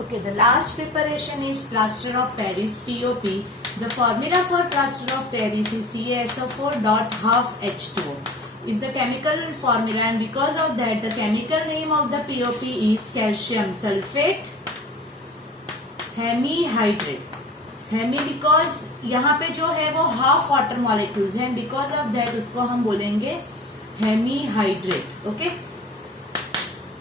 Okay, the last preparation is plaster of Paris POP. The formula for plaster of Paris is CaSO4 dot half H2O is the chemical formula, and because of that the chemical name of the POP is calcium sulfate hemihydrate. Hemi because यहाँ पे जो है वो half water molecules हैं, because of that उसको हम बोलेंगे hemihydrate. Okay,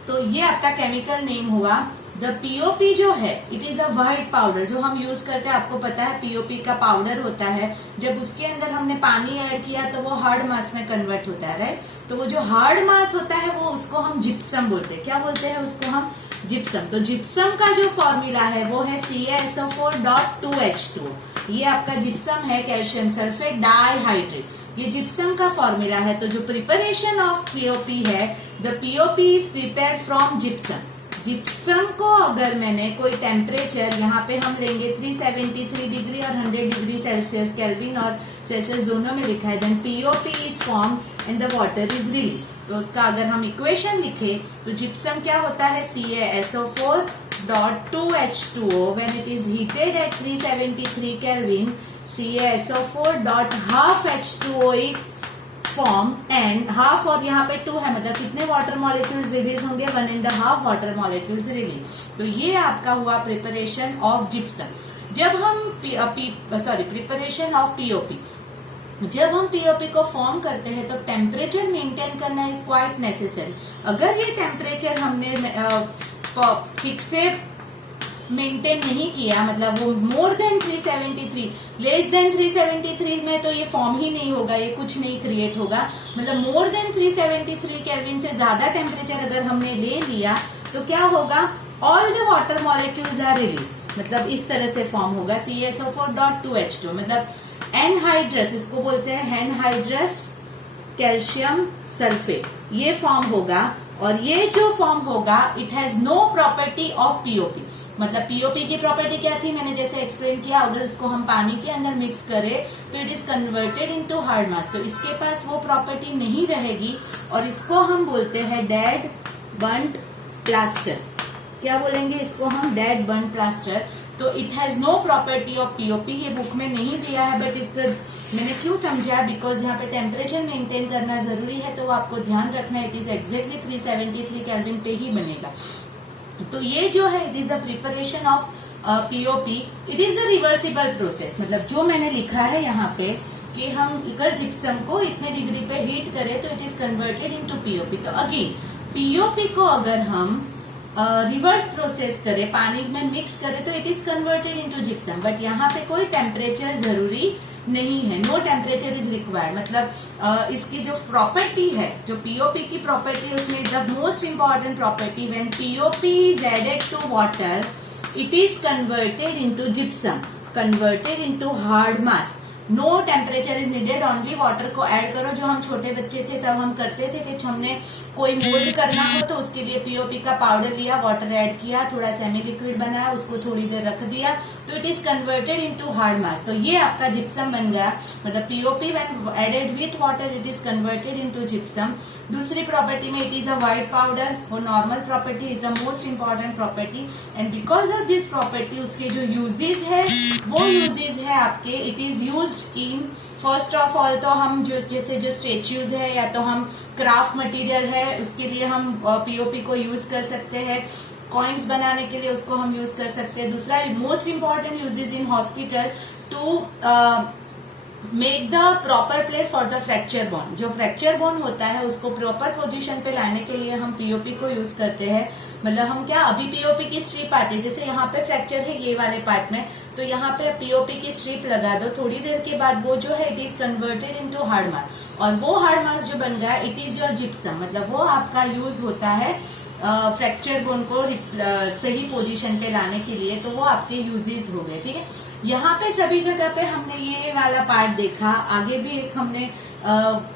तो ये आपका केमिकल नेम हुआ. द पीओपी जो है it is a white powder जो हम यूज करते हैं. आपको पता है पीओपी का पाउडर होता है, जब उसके अंदर हमने पानी ऐड किया तो वो हार्ड मास में कन्वर्ट होता है, राइट. तो वो जो हार्ड मास होता है वो उसको हम जिप्सम बोलते हैं. क्या बोलते हैं उसको हम? जिप्सम. तो जिप्सम का जो फॉर्मूला है वो है CaSO4 dot 2H2. ये आपका जिप्सम है, कैल्शियम सल्फेट डाइहाइड्रेट. ये जिप्सम का फॉर्मूला है. तो जो प्रिपरेशन ऑफ पीओपी है, the POP is prepared from gypsum. Gypsum को अगर मैंने कोई टेम्परेचर यहाँ पे हम लेंगे 373 डिग्री और 100 डिग्री सेल्सियस, केल्विन और सेल्सियस दोनों में लिखा है, then POP is formed and the water is release. तो उसका अगर हम इक्वेशन लिखे तो जिप्सम क्या होता है? CaSO4 dot 2H2O when it is heated at 373 Kelvin, CaSO4 dot half H2O is formed and half, और यहाँ पे 2 है मतलब कितने वाटर मॉलिक्यूल्स रिलीज होंगे? 1.5 वाटर मॉलिक्यूल्स रिलीज. तो ये आपका हुआ प्रिपरेशन ऑफ जिप्सम. जब हम प्रिपरेशन ऑफ पीओपी, जब हम पीओपी को फॉर्म करते हैं तो टेम्परेचर मेंटेन करना इज क्वाइट नेसेसरी. अगर ये टेम्परेचर हमने ठीक से मेंटेन नहीं किया, मतलब वो मोर देन 373, लेस देन 373 में तो ये फॉर्म ही नहीं होगा, ये कुछ नहीं क्रिएट होगा. मतलब मोर देन 373 केल्विन से ज्यादा टेम्परेचर अगर हमने ले लिया तो क्या होगा? All the water molecules are release. मतलब इस तरह से फॉर्म होगा CaSO4 dot 2H2. मतलब एनहाइड्रस, इसको बोलते हैं एनहाइड्रस कैल्शियम सल्फेट, ये फॉर्म होगा. और ये जो फॉर्म होगा it has no property of POP. मतलब पीओपी की प्रॉपर्टी क्या थी? मैंने जैसे एक्सप्लेन किया, अगर इसको हम पानी के अंदर मिक्स करें तो it is converted into hard mass. तो इसके पास वो प्रॉपर्टी नहीं रहेगी और इसको हम बोलते हैं डेड बर्न्ड प्लास्टर. क्या बोलेंगे इसको हम? Dead burned plaster. तो it has no property of POP. ये बुक में नहीं दिया है, बट इट्स मैंने क्यों समझा, बिकॉज यहाँ पे टेम्परेचर मेंटेन करना जरूरी है, तो वो आपको ध्यान रखना है. इट इज एग्जैक्टली 373 केल्विन पे ही बनेगा. तो ये जो है it is the preparation of POP. It is a reversible process. मतलब जो मैंने लिखा है यहाँ पे कि हम अगर जिप्सम को इतने डिग्री पे हीट करें तो it is converted into POP. तो अगेन पीओपी को अगर हम रिवर्स प्रोसेस करें, पानी में मिक्स करें तो it is converted into gypsum. But यहाँ पे कोई टेम्परेचर जरूरी नहीं है, नो टेम्परेचर इज रिक्वायर्ड. मतलब इसकी जो प्रॉपर्टी है, जो पीओपी की प्रॉपर्टी, उसमें the most important property, when POP is added to water it is converted into gypsum, converted into hard mass. No temperature is needed, only water को add करो. जो हम छोटे बच्चे थे तब हम करते थे कि हमने कोई मोल्ड करना हो तो उसके लिए पीओपी का पाउडर लिया, वाटर ऐड किया, थोड़ा सेमी लिक्विड बनाया, उसको थोड़ी देर रख दिया, तो it is converted into hard mass. तो ये आपका जिप्सम बन गया. मतलब POP when added with water it is converted into gypsum. दूसरी प्रॉपर्टी में it is a white powder. वो normal property is the most important property. And because of this property उसके जो यूजेज है वो यूजेज है आपके, it is use in first of all तो हम जैसे जो स्टेच्यूज है या तो हम क्राफ्ट मटेरियल है उसके लिए हम पीओपी को यूज कर सकते हैं. कॉइन्स बनाने के लिए उसको हम यूज कर सकते हैं. दूसरा most important usages in hospital to make the proper place for the fracture bone. जो फ्रैक्चर बोन होता है उसको प्रॉपर पोजीशन पे लाने के लिए हम पीओपी को यूज करते हैं. मतलब हम क्या, अभी पीओपी की स्ट्रिप आती है, जैसे यहाँ पे फ्रैक्चर है ये वाले पार्ट में, तो यहाँ पे पीओपी की स्ट्रिप लगा दो, थोड़ी देर के बाद वो जो है it is converted into hard मास. और वो हार्ड मास जो बन गया इट इज योर जिप्सम. मतलब वो आपका यूज होता है फ्रैक्चर बोन को सही पोजीशन पे लाने के लिए. तो वो आपके यूजेस हो गए. ठीक है, यहाँ पे सभी जगह पे हमने ये वाला पार्ट देखा. आगे भी एक हमने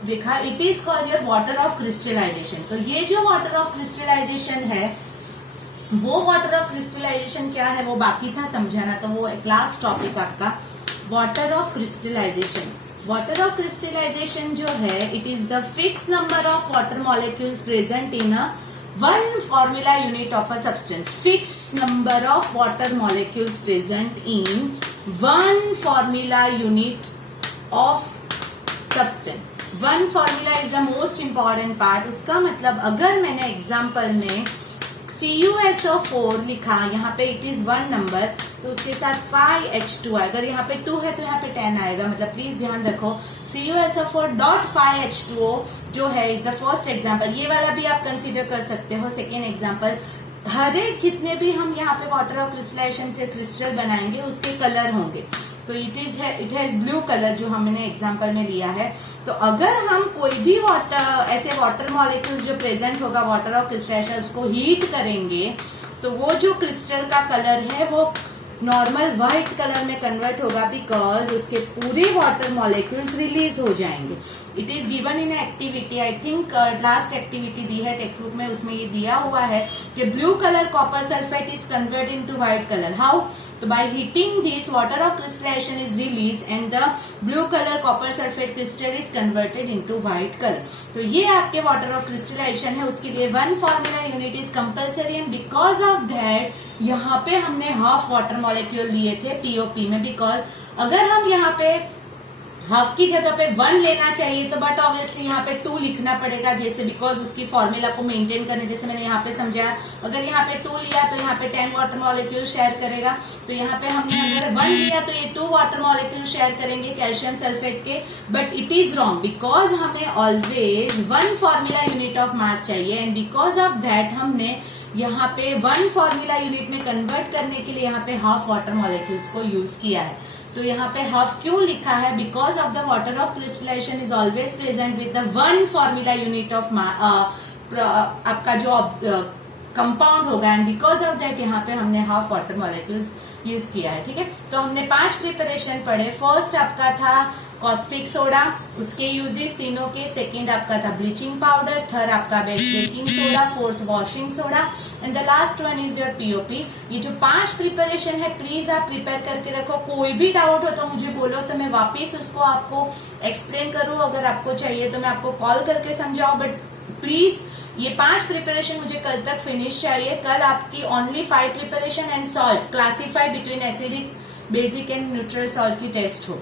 देखा, it is called your water of crystallisation. तो ये जो वाटर ऑफ क्रिस्टलाइजेशन है, वो वाटर ऑफ क्रिस्टलाइजेशन क्या है वो बाकी था समझाना. तो वो एक लास्ट टॉपिक आपका water of crystallisation. Water of crystallisation जो है it is the fix number of water molecules present in a one formula unit of a substance, fixed number of water molecules present in one formula unit of substance. One formula is the most important part. उसका मतलब अगर मैंने example में CuSO4 लिखा, यहाँ पे it is 1 number, तो उसके साथ 5H2 है. अगर यहाँ पे 2 है तो यहाँ पे 10 आएगा. मतलब प्लीज ध्यान रखो, CuSO4.5H2O जो है इज द फर्स्ट एग्जाम्पल. ये वाला भी आप कंसीडर कर सकते हो सेकेंड एग्जाम्पल. हर एक जितने भी हम यहाँ पे वाटर ऑफ क्रिस्टलाइजेशन से क्रिस्टल बनाएंगे उसके कलर होंगे. तो इट हैज ब्लू कलर जो हमने एग्जांपल में लिया है. तो अगर हम कोई भी ऐसे वाटर मॉलिक्यूल्स जो प्रेजेंट होगा वाटर ऑफ क्रिस्टलाइजेशन उसको हीट करेंगे तो वो जो क्रिस्टल का कलर है वो नॉर्मल व्हाइट कलर में कन्वर्ट होगा, बिकॉज उसके पूरे वाटर मॉलिक्यूल्स रिलीज हो जाएंगे. It is given in activity, I think last activity दी है टेक्स्ट बुक में, उसमें ये दिया हुआ है कि blue colour copper sulphate is convert into white colour. How? तो by heating this water of crystallisation is release and the blue colour copper sulphate crystal is converted into white colour. तो ये आपके वाटर ऑफ क्रिस्टलाइजेशन है, उसके लिए one formula unit is compulsory and because of that यहाँ पे हमने half water molecule लिए थे पीओपी में. बिकॉज अगर हम यहाँ पे हाफ की जगह पे 1 लेना चाहिए तो बट ऑब्वियसली यहाँ पे 2 लिखना पड़ेगा, जैसे बिकॉज उसकी फॉर्मूला को मेंटेन करने, जैसे मैंने यहाँ पे समझाया. अगर यहाँ पे 2 लिया तो यहाँ पे 10 वाटर मॉलिक्यूल शेयर करेगा. तो यहाँ पे हमने अगर 1 लिया तो ये 2 वाटर मॉलिक्यूल शेयर करेंगे कैल्शियम सल्फेट के. But it is wrong, because हमें always 1 formula unit of mass चाहिए एंड बिकॉज ऑफ दैट हमने यहाँ पे 1 फॉर्मूला यूनिट में कन्वर्ट करने के लिए यहाँ पे हाफ वाटर मॉलिक्यूल्स को यूज किया है. तो यहाँ पे हाफ क्यों लिखा है? Because of the water of crystallisation is always present with the 1 formula unit of आपका जो कंपाउंड होगा एंड बिकॉज ऑफ दैट यहाँ पे हमने हाफ वाटर मॉलिक्यूल्स यूज किया है. ठीक है, तो हमने 5 प्रिपरेशन पढ़े. फर्स्ट आपका था कॉस्टिक सोडा, उसके यूजेस तीनों के. सेकेंड आपका था ब्लीचिंग पाउडर. थर्ड आपका baking soda. Fourth washing soda and the last one is your POP. ये जो 5 प्रिपरेशन है प्लीज आप प्रिपेयर करके रखो. कोई भी डाउट हो तो मुझे बोलो तो मैं वापिस उसको आपको एक्सप्लेन करूँ. अगर आपको चाहिए तो मैं आपको कॉल करके समझाऊं. बट प्लीज ये 5 प्रिपरेशन मुझे कल तक फिनिश चाहिए. कल आपकी only 5 preparation and salt classify between acidic, basic and neutral salt की टेस्ट हो.